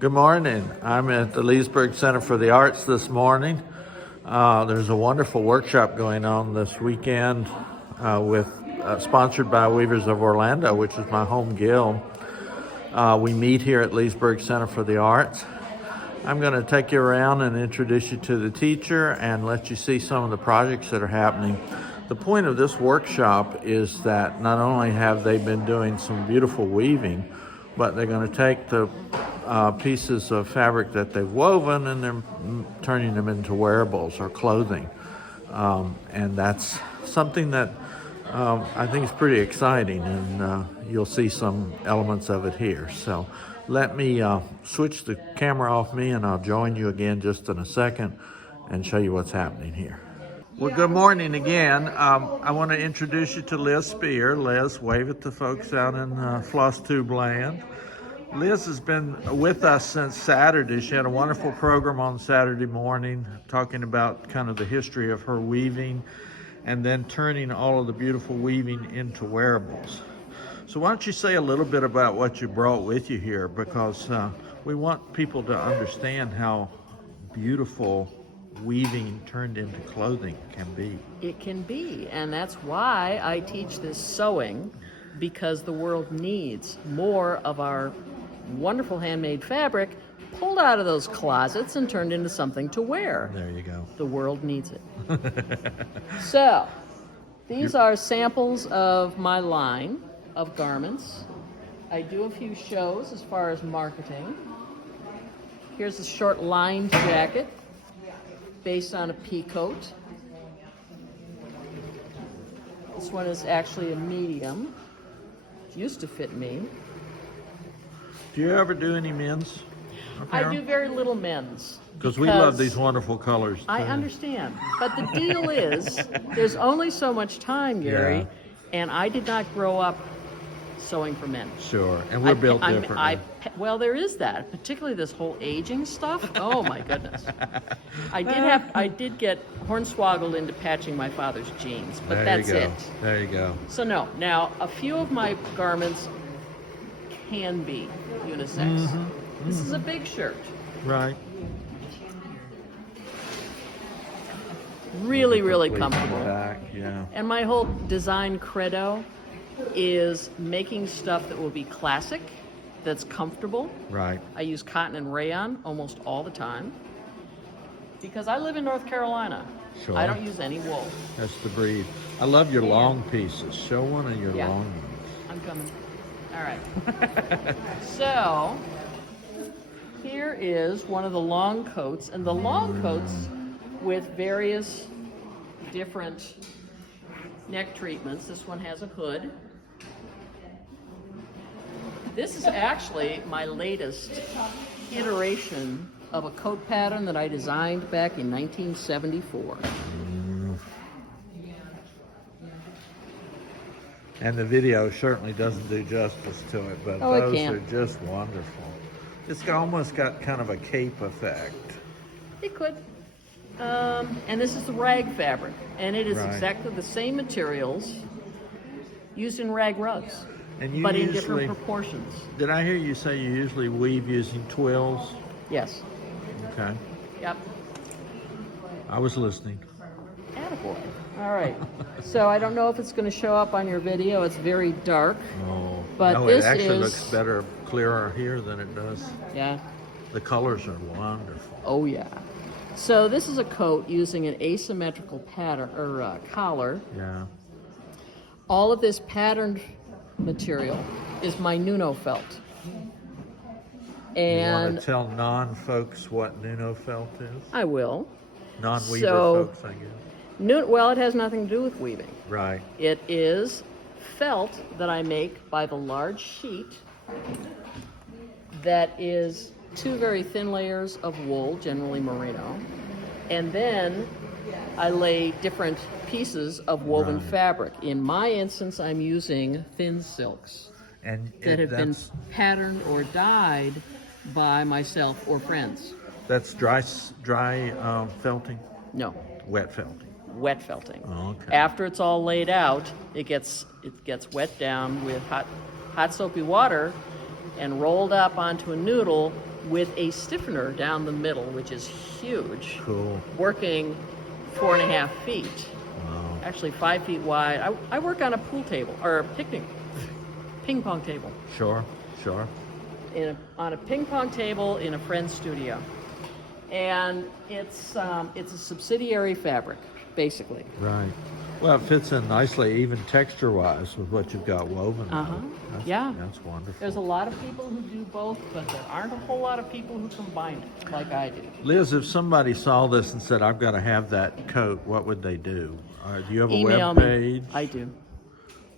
Good morning. I'm at the Leesburg Center for the Arts this morning. There's a wonderful workshop going on this weekend sponsored by Weavers of Orlando, which is my home guild. We meet here at Leesburg Center for the Arts. I'm going to take you around and introduce you to the teacher and let you see some of the projects that are happening. The point of this workshop is that not only have they been doing some beautiful weaving, but they're going to take the pieces of fabric that they've woven and they're turning them into wearables or clothing. And that's something that I think is pretty exciting, and you'll see some elements of it here. So let me switch the camera off me and I'll join you again just in a second and show you what's happening here. Well, good morning again. I want to introduce you to Liz Spear. Liz, wave at the folks out in Flosstube land. Liz has been with us since Saturday. She had a wonderful program on Saturday morning talking about kind of the history of her weaving and then turning all of the beautiful weaving into wearables. So why don't you say a little bit about what you brought with you here, because we want people to understand how beautiful weaving turned into clothing can be. It can be, and that's why I teach this sewing, because the world needs more of our wonderful handmade fabric pulled out of those closets and turned into something to wear. There you go. The world needs it. So, these are samples of my line of garments. I do a few shows as far as marketing. Here's a short lined jacket based on a pea coat. This one is actually a medium. It used to fit me. Do you ever do any men's apparel? I do very little men's. Because we love these wonderful colors. I understand. But the deal is, there's only so much time, Gary, and I did not grow up sewing for men. Sure, and we're built differently. Well, there is that, particularly this whole aging stuff. Oh my goodness. I did get hornswoggled into patching my father's jeans, but that's it. There you go. So no, now a few of my garments can be unisex. This is a big shirt. Right. Really, really comfortable. Back, yeah. And my whole design credo is making stuff that will be classic, that's comfortable. Right. I use cotton and rayon almost all the time because I live in North Carolina. Sure. I don't use any wool. That's the breed. I love your long pieces. Show one of your long ones. I'm coming. All right. So here is one of the long coats, and the long coats with various different neck treatments. This one has a hood. This is actually my latest iteration of a coat pattern that I designed back in 1974. And the video certainly doesn't do justice to it, but those are just wonderful. It's almost got kind of a cape effect. It could. And this is the rag fabric, and it is exactly the same materials used in rag rugs, but in different proportions. Did I hear you say you usually weave using twills? Yes. Okay. Yep. I was listening. Attaboy. All right. So I don't know if it's going to show up on your video. It's very dark. Oh, but no, this it actually is, looks better, clearer here than it does. Yeah. The colors are wonderful. Oh yeah. So this is a coat using an asymmetrical pattern or collar. Yeah. All of this patterned material is my Nuno felt. And you want to tell non-folks what Nuno felt is? I will. Non-weaver folks, I guess. Well, it has nothing to do with weaving. Right. It is felt that I make by the large sheet that is 2 very thin layers of wool, generally merino, and then I lay different pieces of woven fabric. In my instance, I'm using thin silks that have been patterned or dyed by myself or friends. That's dry felting? No. Wet felting. Wet felting. Oh, okay. After it's all laid out, it gets wet down with hot soapy water and rolled up onto a noodle with a stiffener down the middle, which is huge. Cool. Working 4.5 feet. Wow. Actually 5 feet wide. I work on a pool table, or a ping pong table. Sure, sure. On a ping pong table in a friend's studio. And it's a subsidiary fabric, basically. Right. Well, it fits in nicely, even texture-wise, with what you've got woven. Yeah. That's wonderful. There's a lot of people who do both, but there aren't a whole lot of people who combine it like I do. Liz, if somebody saw this and said, I've got to have that coat, what would they do? Do you have a Email web me. page? I do.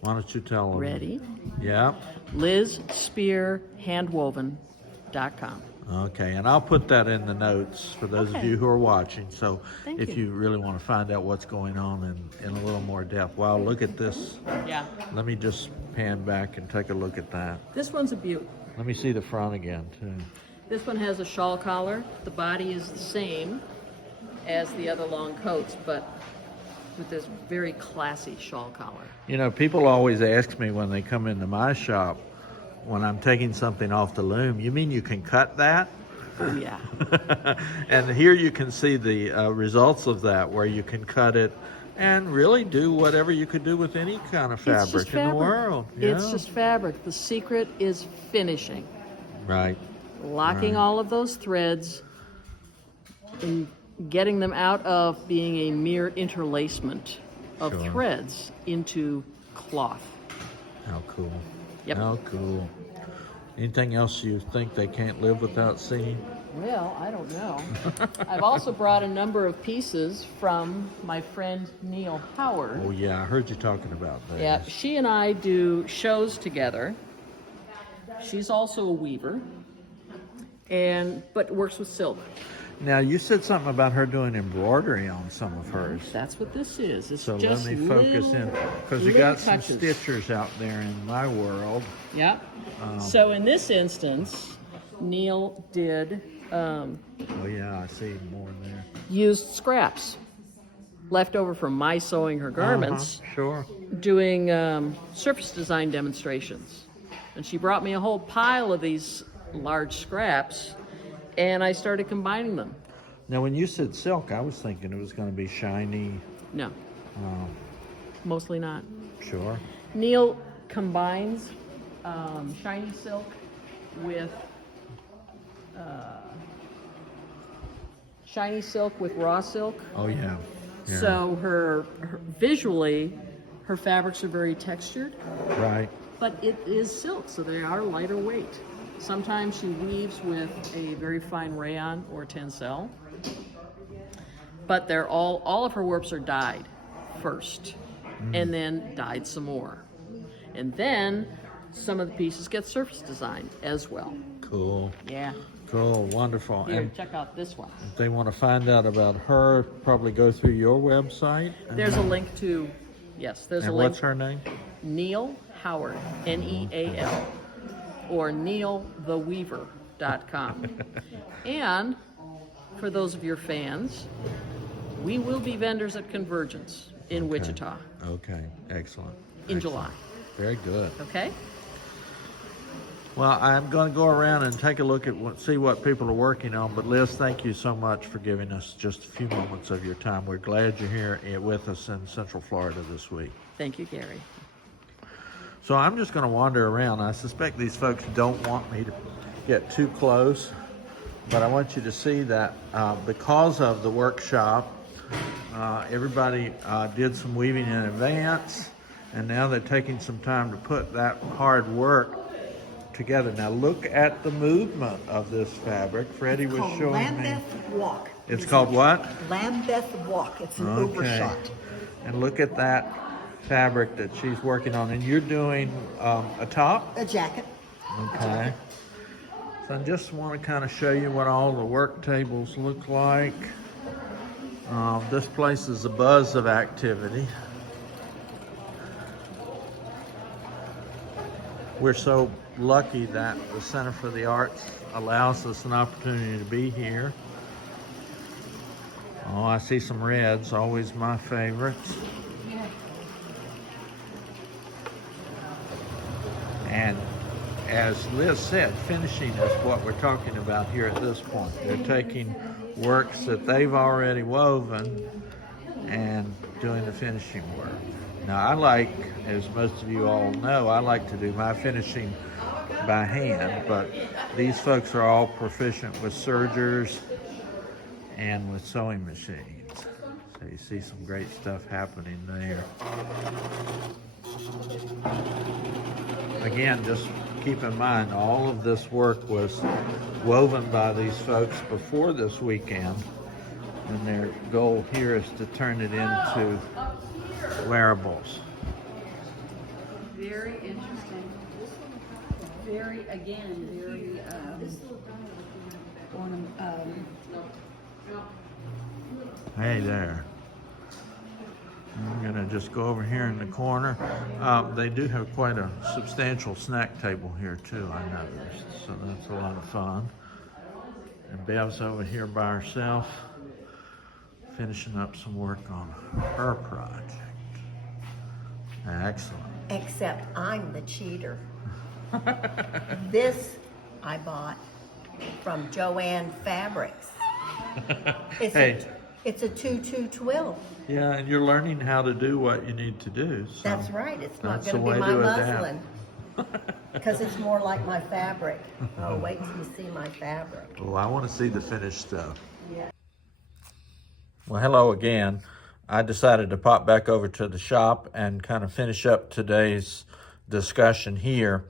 Why don't you tell them? Ready? Yeah. LizSpearHandwoven.com. Okay, and I'll put that in the notes for those of Okay. you who are watching. So Thank if you really want to find out what's going on in a little more depth. Wow, look at this. Yeah. Let me just pan back and take a look at that. This one's a beaut. Let me see the front again, too. This one has a shawl collar. The body is the same as the other long coats, but with this very classy shawl collar. You know, people always ask me when they come into my shop, when I'm taking something off the loom, you mean you can cut that? Oh, yeah. And here you can see the results of that, where you can cut it and really do whatever you could do with any kind of fabric in the world. It's just fabric. The secret is finishing. Right. Locking all of those threads and getting them out of being a mere interlacement of Sure. threads into cloth. How cool. Yep. How cool. Anything else you think they can't live without seeing? Well, I don't know. I've also brought a number of pieces from my friend Neal Howard. Oh, yeah, I heard you talking about that. Yeah, she and I do shows together. She's also a weaver, but works with silk. Now, you said something about her doing embroidery on some of hers. That's what this is. It's So just let me focus little, in, because you little got some touches. stitchers out there in my world. Yeah. So in this instance, Neal did Oh yeah, I see more in there. used scraps left over from my sewing her garments, Sure. doing surface design demonstrations. And she brought me a whole pile of these large scraps, and I started combining them. Now, when you said silk, I was thinking it was going to be shiny. No, mostly not. Sure. Neal combines shiny silk with raw silk. Oh yeah. Yeah. So her visually, her fabrics are very textured, Right. but it is silk, so they are lighter weight. Sometimes she weaves with a very fine rayon or tencel, but they're all of her warps are dyed first, and then dyed some more, and then some of the pieces get surface designed as well. Cool. Yeah. Cool. Wonderful. Here, And check out this one. if they want to find out about her, probably go through your website. There's a link to, yes, there's And a link. what's her name? Neal Howard, Neal, or nealtheweaver.com. And for those of your fans, we will be vendors at Convergence in Wichita Okay. Excellent. in Excellent. July. Very good. Okay? Well, I'm going to go around and take a look at see what people are working on. But Liz, thank you so much for giving us just a few moments of your time. We're glad you're here with us in Central Florida this week. Thank you, Gary. So I'm just going to wander around. I suspect these folks don't want me to get too close, but I want you to see that because of the workshop, everybody did some weaving in advance, and now they're taking some time to put that hard work together. Now look at the movement of this fabric. Freddie was showing me. Lambeth Walk. It's called what? Lambeth Walk. It's an overshot. And look at that fabric that she's working on. And you're doing a top? A jacket. Okay. So I just want to kind of show you what all the work tables look like. This place is a buzz of activity. We're so lucky that the Center for the Arts allows us an opportunity to be here. Oh, I see some reds, always my favorites. as Liz said, finishing is what we're talking about here at this point. They're taking works that they've already woven and doing the finishing work. Now I like, as most of you all know, I like to do my finishing by hand, but these folks are all proficient with sergers and with sewing machines. So you see some great stuff happening there. Again, just keep in mind, all of this work was woven by these folks before this weekend, and their goal here is to turn it into wearables. Very interesting. Very, again, very Hey there. I'm gonna just go over here in the corner. They do have quite a substantial snack table here too, I noticed. So that's a lot of fun. And Bev's over here by herself, finishing up some work on her project. Excellent. Except I'm the cheater. This I bought from Joanne Fabrics. It's a 2-2-12. Yeah, and you're learning how to do what you need to do. So That's right. It's not that's going the to be way my to adapt. muslin. Because it's more like my fabric. Oh, wait till you see my fabric. Oh, I want to see the finished stuff. Well, hello again. I decided to pop back over to the shop and kind of finish up today's discussion here.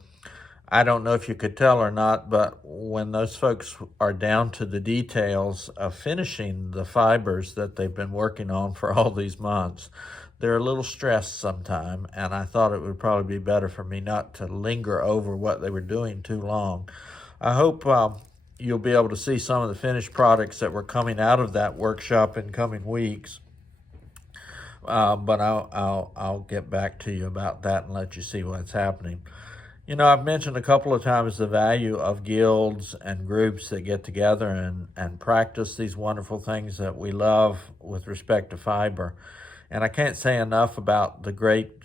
I don't know if you could tell or not, but when those folks are down to the details of finishing the fibers that they've been working on for all these months, they're a little stressed sometime, and I thought it would probably be better for me not to linger over what they were doing too long. I hope you'll be able to see some of the finished products that were coming out of that workshop in coming weeks. But I'll get back to you about that and let you see what's happening. You know, I've mentioned a couple of times the value of guilds and groups that get together and practice these wonderful things that we love with respect to fiber. And I can't say enough about the great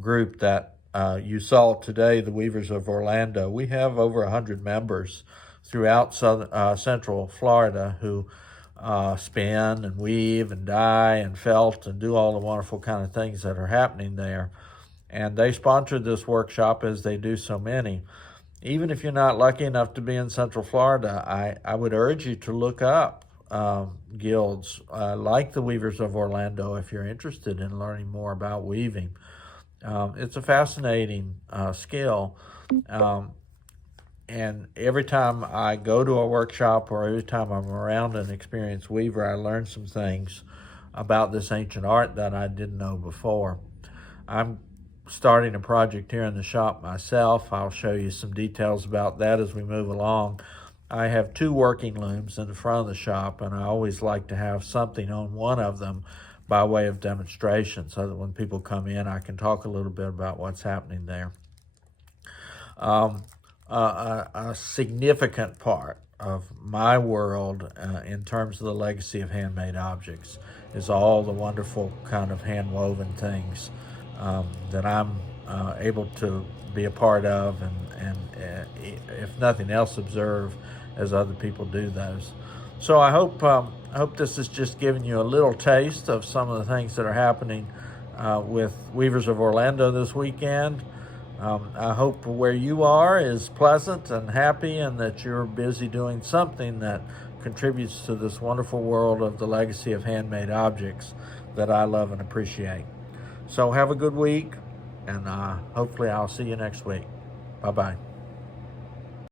group that you saw today, the Weavers of Orlando. We have over 100 members throughout Central Florida who spin and weave and dye and felt and do all the wonderful kind of things that are happening there. And they sponsored this workshop, as they do so many. Even if you're not lucky enough to be in Central Florida, I would urge you to look up guilds like the Weavers of Orlando if you're interested in learning more about weaving. It's a fascinating skill. And every time I go to a workshop or every time I'm around an experienced weaver, I learn some things about this ancient art that I didn't know before. I'm starting a project here in the shop myself. I'll show you some details about that as we move along. I have 2 working looms in the front of the shop, and I always like to have something on one of them by way of demonstration so that when people come in, I can talk a little bit about what's happening there. A significant part of my world in terms of the legacy of handmade objects is all the wonderful kind of hand-woven things that I'm able to be a part of and if nothing else, observe as other people do those. So I hope this has just given you a little taste of some of the things that are happening with Weavers of Orlando this weekend. I hope where you are is pleasant and happy and that you're busy doing something that contributes to this wonderful world of the legacy of handmade objects that I love and appreciate. So have a good week, and hopefully I'll see you next week. Bye-bye.